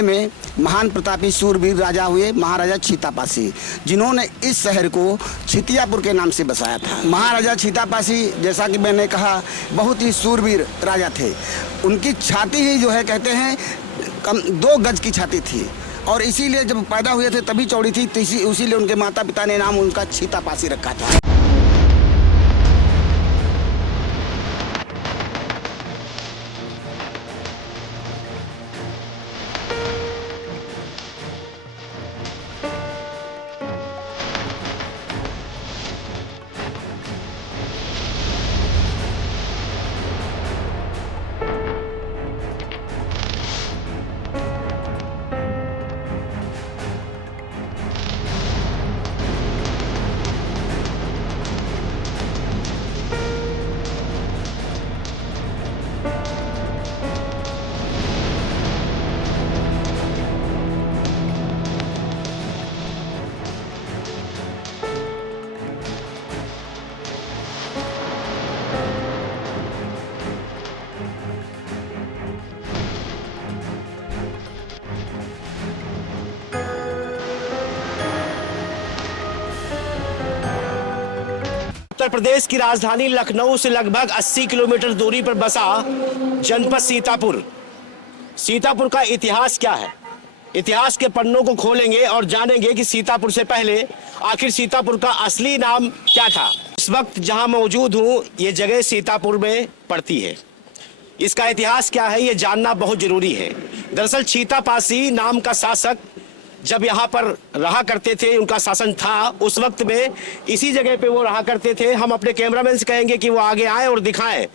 जिले में महान प्रतापी सूरवीर राजा हुए महाराजा छीतापासी, जिन्होंने इस शहर को छितियापुर के नाम से बसाया था। महाराजा छीतापासी, जैसा कि मैंने कहा, बहुत ही सूरवीर राजा थे। उनकी छाती ही जो है कहते हैं 2 गज की छाती थी, और इसीलिए जब पैदा हुए थे तभी चौड़ी थी, तो इसीलिए उनके माता पिता ने नाम उनका छीतापासी रखा था। उत्तर प्रदेश की राजधानी लखनऊ से लगभग 80 किलोमीटर दूरी पर बसा जनपद सीतापुर। सीतापुर का इतिहास क्या है? इतिहास के पन्नों को खोलेंगे और जानेंगे कि सीतापुर से पहले आखिर सीतापुर का असली नाम क्या था। इस वक्त जहां मौजूद हूं, ये जगह सीतापुर में पड़ती है। इसका इतिहास क्या है, ये जानना बहुत जरूरी है। दरअसल छीतापासी नाम का शासक जब यहाँ पर रहा करते थे, उनका शासन था, उस वक्त में इसी जगह पे वो रहा करते थे। हम अपने कैमरामैन से कहेंगे कि वो आगे आए और दिखाएं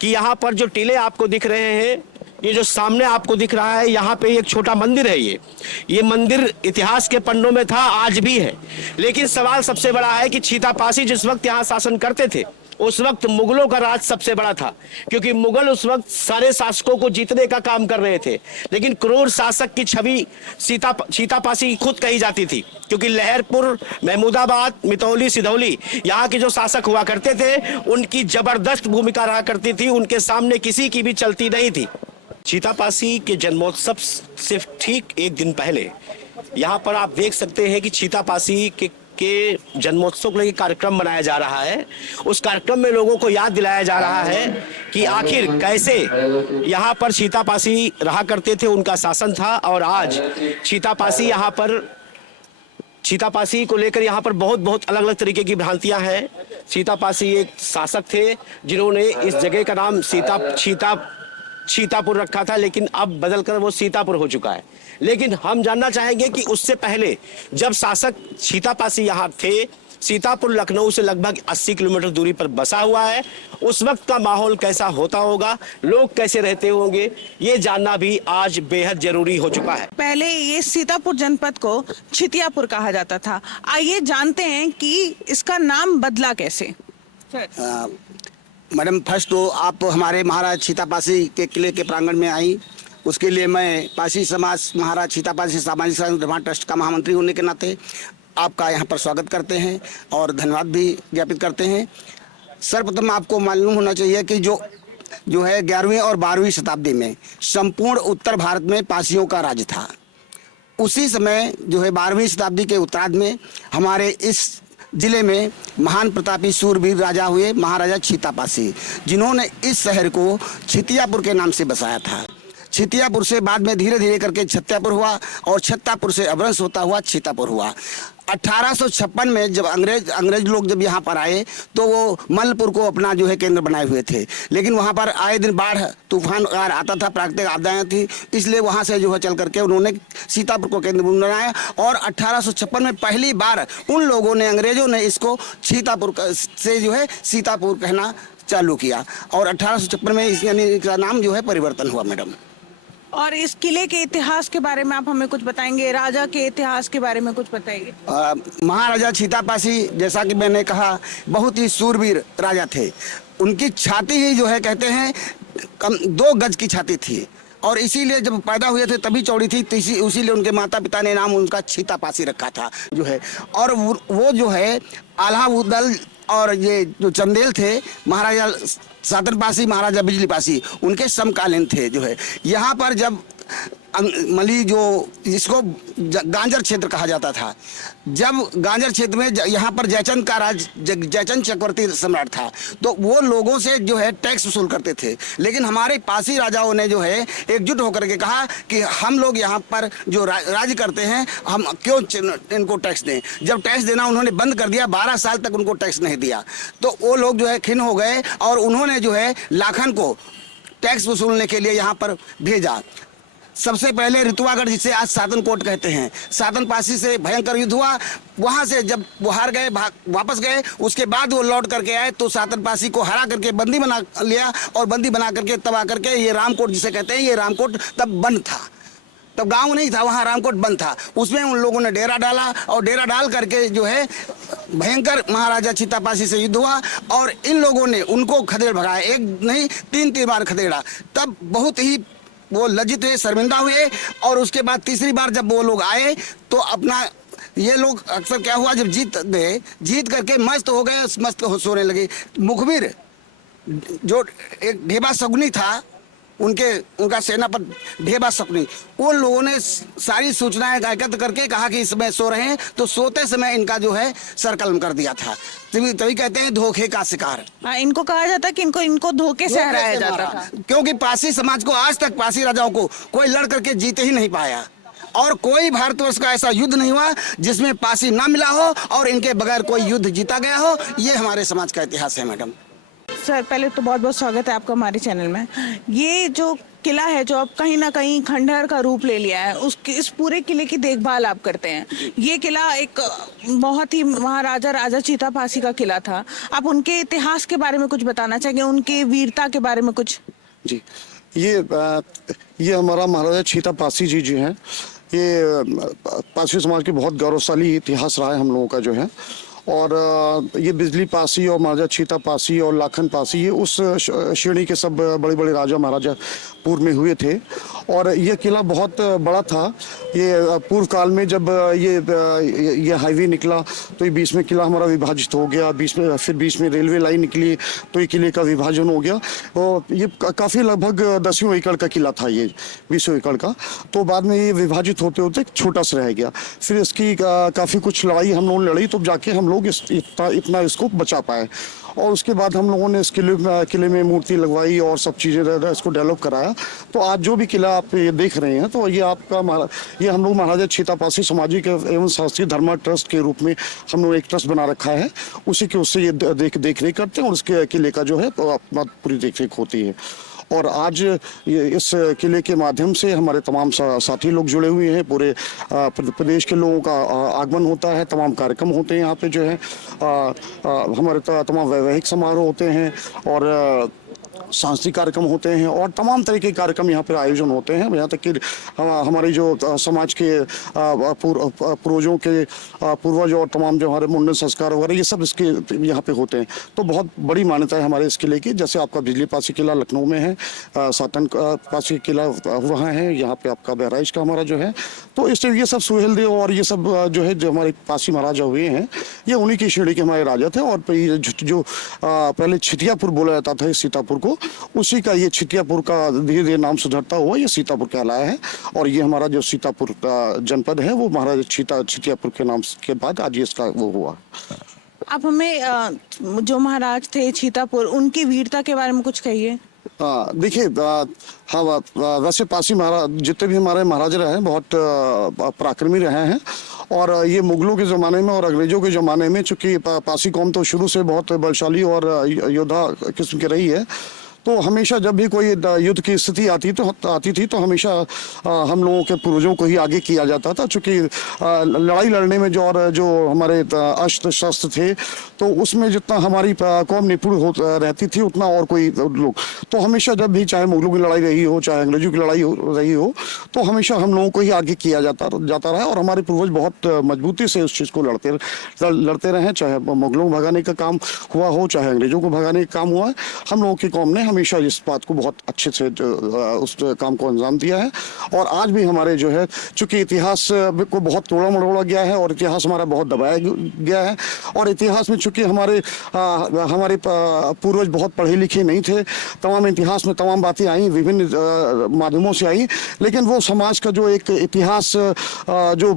कि यहाँ पर जो टीले आपको दिख रहे हैं, ये जो सामने आपको दिख रहा है, यहाँ पे एक छोटा मंदिर है। ये मंदिर इतिहास के पन्नों में था, आज भी है। लेकिन सवाल सबसे बड़ा है कि छीतापासी जिस वक्त यहाँ शासन करते थे, उस वक्त मुगलों का राज सबसे बड़ा था, क्योंकि मुगल उस वक्त सारे शासकों को जीतने का काम कर रहे थे। लेकिन क्रूर शासक की छवि छीतापासी खुद कही जाती थी, क्योंकि लहरपुर, महमूदाबाद, मितौली, सिधौली यहाँ के जो शासक हुआ करते थे, उनकी जबरदस्त भूमिका रहा करती थी, उनके सामने किसी की भी चलती नहीं थी। छीतापासी के जन्मोत्सव से ठीक एक दिन पहले यहाँ पर आप देख सकते हैं कि छीतापासी के जन्मोत्सव के लिए कार्यक्रम बनाया जा रहा है। उस कार्यक्रम में लोगों को याद दिलाया जा रहा है कि आखिर कैसे यहाँ पर छीतापासी रहा करते थे, उनका शासन था। और आज छीतापासी को लेकर यहाँ पर बहुत अलग अलग तरीके की भ्रांतियां हैं। छीतापासी एक शासक थे जिन्होंने इस जगह का नाम छीतापुर रखा था, लेकिन अब बदलकर वो सीतापुर हो चुका है। लेकिन हम जानना चाहेंगे कि उससे पहले जब शासक छीतापासी यहाँ थे, सीतापुर लखनऊ से लगभग 80 किलोमीटर दूरी पर बसा हुआ है, उस वक्त का माहौल कैसा होता होगा, लोग कैसे रहते होंगे, ये जानना भी आज बेहद जरूरी हो चुका है। पहले ये सीतापुर जनपद को छितियापुर कहा जाता था। आइए जानते हैं कि इसका नाम बदला कैसे। मैडम, फर्स्ट तो आप हमारे महाराज छीतापासी के किले के प्रांगण में आई, उसके लिए मैं पासी समाज महाराज छीतापासी सामाजिक निर्माण ट्रस्ट का महामंत्री होने के नाते आपका यहाँ पर स्वागत करते हैं और धन्यवाद भी ज्ञापित करते हैं। सर्वप्रथम आपको मालूम होना चाहिए कि जो है 11वीं और 12वीं शताब्दी में संपूर्ण उत्तर भारत में पासियों का राज था। उसी समय जो है 12वीं शताब्दी के उत्तरार्ध में हमारे इस जिले में महान प्रतापी सूरवीर राजा हुए महाराजा छीतापासी, जिन्होंने इस शहर को छितियापुर के नाम से बसाया था। छितियापुर से बाद में धीरे धीरे करके छत्यापुर हुआ और छत्तापुर से अवरंश होता हुआ छीतापुर हुआ। 1856 में जब अंग्रेज लोग जब यहाँ पर आए तो वो मलपुर को अपना जो है केंद्र बनाए हुए थे, लेकिन वहाँ पर आए दिन बाढ़ तूफान आता था, प्राकृतिक आपदाएं थी, इसलिए वहाँ से जो है चल करके उन्होंने सीतापुर को केंद्र बनाया। और 1856 में पहली बार उन लोगों ने, अंग्रेजों ने इसको छीतापुर से जो है सीतापुर कहना चालू किया और 1856 में इसका नाम जो है परिवर्तन हुआ। मैडम, और इस किले के इतिहास के बारे में आप हमें कुछ बताएंगे, राजा के इतिहास के बारे में कुछ बताइए। महाराजा छीतापासी, जैसा कि मैंने कहा, बहुत ही सूरवीर राजा थे। उनकी छाती ही जो है कहते हैं 2 गज की छाती थी, और इसीलिए जब पैदा हुए थे तभी चौड़ी थी, तो इसीलिए उनके माता पिता ने नाम उनका छीतापासी रखा था जो है। और वो जो है आल्हा और ये जो चंदेल थे, महाराजा सातनपासी, महाराजा बिजलीपासी, उनके समकालीन थे जो है। यहाँ पर जब मली जो जिसको गांजर क्षेत्र कहा जाता था, जब गांजर क्षेत्र में यहाँ पर जयचंद का राज जयचंद चक्रवर्ती सम्राट था, तो वो लोगों से जो है टैक्स वसूल करते थे। लेकिन हमारे पासी राजाओं ने जो है एकजुट होकर के कहा कि हम लोग यहाँ पर जो राज करते हैं, हम क्यों इनको टैक्स दें। जब टैक्स देना उन्होंने बंद कर दिया, 12 साल तक उनको टैक्स नहीं दिया, तो वो लोग जो है खिन्न हो गए और उन्होंने जो है लाखन को टैक्स वसूलने के लिए यहाँ पर भेजा। सबसे पहले रितुआगढ़, जिसे आज सातनकोट कहते हैं, सातनपासी से भयंकर युद्ध हुआ। वहाँ से जब वो हार गए, वापस गए, उसके बाद वो लौट करके आए तो सातनपासी को हरा करके बंदी बना लिया और बंदी बना करके तब आकर के ये रामकोट जिसे कहते हैं, ये रामकोट तब बंद था, तब गांव नहीं था, वहाँ रामकोट बंद था। उसमें उन लोगों ने डेरा डाला और डेरा डाल करके जो है भयंकर महाराजा छितापासी से युद्ध हुआ और इन लोगों ने उनको खदेड़ भगाया, एक नहीं 3 बार खदेड़ा। तब बहुत ही वो लज्जित हुए, शर्मिंदा हुए और उसके बाद तीसरी बार जब वो लोग आए तो अपना ये लोग अक्सर क्या हुआ, जब जीत गए, जीत करके मस्त हो गए, मस्त सोने लगे। मुखबिर जो एक ढेबा सगुनी था, उनका सेनापति ढेबा सपनी, उन लोगों ने सारी सूचनाएं एकत्र करके कहा कि इसमें सो रहे हैं, तो सोते समय इनका जो है सर कलम कर दिया था। तभी कहते हैं धोखे का शिकार। इनको कहा जाता कि इनको धोखे से हराया जाता था, क्योंकि पासी समाज को आज तक, पासी राजाओं को कोई लड़ करके जीते ही नहीं पाया और कोई भारतवर्ष का ऐसा युद्ध नहीं हुआ जिसमें पासी ना मिला हो और इनके बगैर कोई युद्ध जीता गया हो। ये हमारे समाज का इतिहास है। मैडम सर, पहले तो बहुत बहुत स्वागत है आपका हमारे चैनल में। ये जो किला है जो अब कहीं ना कहीं खंडहर का रूप ले लिया है, इस पूरे किले की देखभाल आप करते हैं। ये किला एक बहुत ही महाराजा राजा छितापासी का किला था। आप उनके इतिहास के बारे में कुछ बताना चाहेंगे, उनके वीरता के बारे में कुछ? जी, ये हमारा महाराजा छितापासी जी हैं। ये पासी समाज के बहुत गौरवशाली इतिहास रहा है हम लोगों का जो है। और ये बिजली पासी और महाराजा छीता पासी और लाखन पासी, ये उस श्रेणी के सब बड़े बड़े राजा महाराजा पूर्व में हुए थे। और ये किला बहुत बड़ा था। ये पूर्व काल में जब ये हाईवे निकला तो ये बीच में किला हमारा विभाजित हो गया, फिर बीच में रेलवे लाइन निकली तो ये किले का विभाजन हो गया। और ये काफ़ी लगभग 10 एकड़ का किला था, ये 20 एकड़ का। तो बाद में ये विभाजित होते होते छोटा सा रह गया। फिर इसकी काफ़ी कुछ लड़ाई हम लोगों ने लड़ी, तो जाके हम लोग इतना इसको बचा पाए। और उसके बाद हम लोगों ने इस किले में मूर्ति लगवाई और सब चीज़ें इसको डेवलप कराया। तो आज जो भी किला आप ये देख रहे हैं, तो ये हम लोग महाराजा छितापासी सामाजिक एवं शास्त्रीय धर्म ट्रस्ट के रूप में हम लोग एक ट्रस्ट बना रखा है। उसी के उससे ये देख रेख करते हैं और उसके किले का जो है तो अपना पूरी देख रेख होती है। और आज इस किले के माध्यम से हमारे तमाम साथी लोग जुड़े हुए हैं। पूरे प्रदेश के लोगों का आगमन होता है, तमाम कार्यक्रम होते हैं यहाँ पे जो है। हमारे तमाम वैवाहिक समारोह होते हैं और सांस्कृतिक कार्यक्रम होते हैं और तमाम तरह के कार्यक्रम यहाँ पर आयोजन होते हैं। यहाँ तक कि हमारे जो समाज के पूर्वजों के पूर्वज और तमाम जो हमारे मुंडन संस्कार वगैरह ये सब इसके यहाँ पे होते हैं। तो बहुत बड़ी मान्यता है हमारे इस किले की। जैसे आपका बिजली पासी किला लखनऊ में है, सातन पासी किला वहाँ है, यहाँ पे आपका बहराइच का हमारा जो है। तो इस ये सब सुहेलदेव और ये सब जो है जो हमारे पासी महाराजा हुए हैं, ये उन्हीं की श्रेणी के हमारे राजा थे। और जो पहले छितियापुर बोला जाता था सीतापुर को, उसी का ये छितियापुर का धीरे धीरे नाम सुधरता हुआ ये सीतापुर कहलाया है। और ये हमारा जो सीतापुर का जनपद है वो महाराजा छितियापुर के नाम के बाद आज इसका वो हुआ। आप हमें जो महाराज थे छितापुर, उनकी वीरता के बारे में कुछ कहिए। देखिए, हाँ, वैसे पासी महाराज जितने भी हमारे महाराजा रहे हैं बहुत पराक्रमी रहे हैं। और ये मुगलों के ज़माने में और अंग्रेज़ों के ज़माने में, चूँकि पासी कौम तो शुरू से बहुत बलशाली और योद्धा किस्म की रही है, तो हमेशा जब भी कोई युद्ध की स्थिति आती थी तो हमेशा हम लोगों के पूर्वजों को ही आगे किया जाता था। चूँकि लड़ाई लड़ने में जो हमारे अस्त्र शस्त्र थे, तो उसमें जितना हमारी कौम निपुण रहती थी उतना और कोई लोग, तो हमेशा जब भी चाहे मुगलों की लड़ाई रही हो चाहे अंग्रेजों की लड़ाई रही हो, तो हमेशा हम लोगों को ही आगे किया जाता रहा। और हमारे पूर्वज बहुत मजबूती से उस चीज़ को लड़ते रहे, चाहे मुगलों को भगाने का काम हुआ हो चाहे अंग्रेजों को भगाने का काम हुआ है। हम लोगों की कौम ने हमेशा इस बात को बहुत अच्छे से उस काम को अंजाम दिया है। और आज भी हमारे जो है, चूंकि इतिहास को बहुत तोड़ा मरोड़ा गया है और इतिहास हमारा बहुत दबाया गया है, और इतिहास में चूंकि हमारे पूर्वज बहुत पढ़े लिखे नहीं थे, तमाम इतिहास में तमाम बातें आई, विभिन्न माध्यमों से आई, लेकिन वो समाज का जो एक इतिहास जो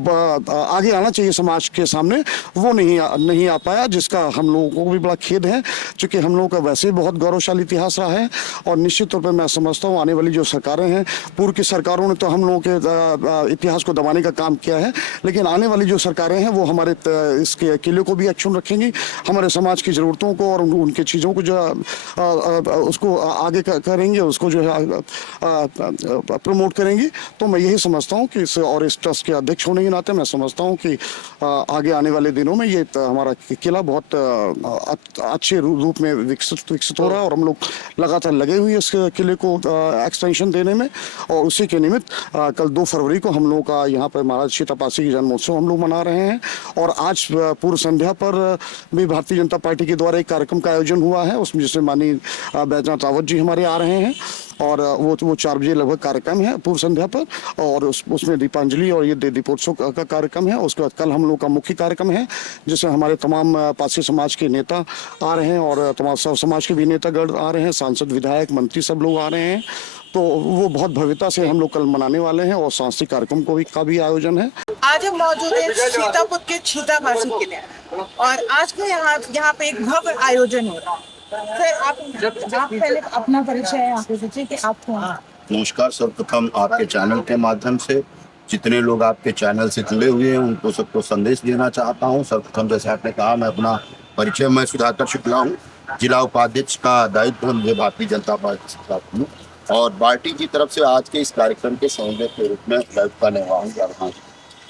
आगे आना चाहिए समाज के सामने, वो नहीं आ पाया, जिसका हम लोगों को भी बड़ा खेद है, क्योंकि हम लोगों का वैसे ही बहुत गौरवशाली इतिहास रहा है। और निश्चित तौर पर मैं समझता हूँ आने वाली जो सरकारें हैं, पूर्व की सरकारों ने तो हम लोगों के इतिहास को दबाने का काम किया है, लेकिन आने वाली जो सरकारें हैं वो हमारे इसके किले को भी एक्शन रखेंगी, हमारे समाज की ज़रूरतों को और उनके चीज़ों को जो उसको आगे करेंगे, उसको जो है प्रमोट करेंगे। तो मैं यही समझता हूँ कि इस ट्रस्ट के अध्यक्ष होने के नाते मैं समझता हूँ कि आगे आने वाले दिनों में ये हमारा किला बहुत अच्छे रूप में विकसित हो रहा है, और हम लोग लगातार लगे हुए हैं इस किले को एक्सटेंशन देने में। और उसी के निमित्त कल 2 फरवरी को हम लोग का यहाँ पर महाराज सीतापासी की जन्मोत्सव हम लोग मना रहे हैं। और आज पूर्व संध्या पर भी भारतीय जनता पार्टी के द्वारा एक कार्यक्रम का आयोजन हुआ है, उसमें जिसमें माननीय बैजनाथ रावत जी हमारे आ रहे हैं, और वो 4 बजे लगभग कार्यक्रम है पूर्व संध्या पर, और उसमें दीपांजलि और ये दीपोत्सव का कार्यक्रम है। उसके बाद कल हम लोग का मुख्य कार्यक्रम है, जिसमें हमारे तमाम पासी समाज के नेता आ रहे हैं, और तमाम सब समाज के भी नेतागण आ रहे हैं, सांसद, विधायक, मंत्री सब लोग आ रहे हैं। तो वो बहुत भव्यता से हम लोग कल मनाने वाले हैं, और सांस्कृतिक कार्यक्रम का भी आयोजन है। आज हम मौजूद हैं सीतापुर के छीतापासी किले, और आज के यहाँ पे एक भव्य आयोजन हो रहा है। सर, आप पहले अपना परिचय आप दीजिए कि आप कौन हैं? नमस्कार। सर्वप्रथम आपके चैनल के माध्यम से जितने लोग आपके चैनल से जुड़े हुए हैं उनको सबको संदेश देना चाहता हूं। सर्वप्रथम जैसे आपने कहा, मैं अपना परिचय, मैं सुधाकर शुक्ला हूं, जिला उपाध्यक्ष का दायित्व मुझे भारतीय जनता पार्टी से प्राप्त हूँ, और पार्टी की तरफ से आज के इस कार्यक्रम के संयोजक के रूप में दायित्व का निर्वहन कर रहा हूँ।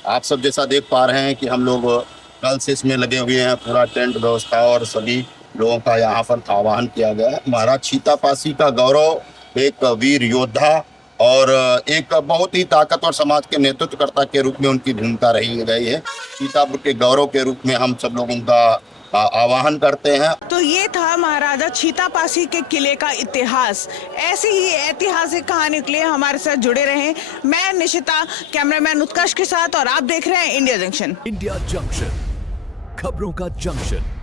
आप सब जैसा देख पा रहे हैं कि हम लोग कल से इसमें लगे हुए हैं, पूरा टेंट व्यवस्था और सभी लोगों का यहाँ पर आह्वान किया गया है। महाराज सीतापासी का गौरव, एक वीर योद्धा और एक बहुत ही ताकतवर समाज के नेतृत्वकर्ता के रूप में उनकी भूमिका रही गई है। सीतापुर के गौरव के रूप में हम सब लोग उनका आवाहन करते हैं। तो ये था महाराजा छीतापासी के किले का इतिहास। ऐसी ही ऐतिहासिक कहानी के लिए हमारे साथ जुड़े रहें। मैं निशिता, कैमरामैन उत्कर्ष के साथ, और आप देख रहे हैं इंडिया जंक्शन। इंडिया जंक्शन, खबरों का जंक्शन।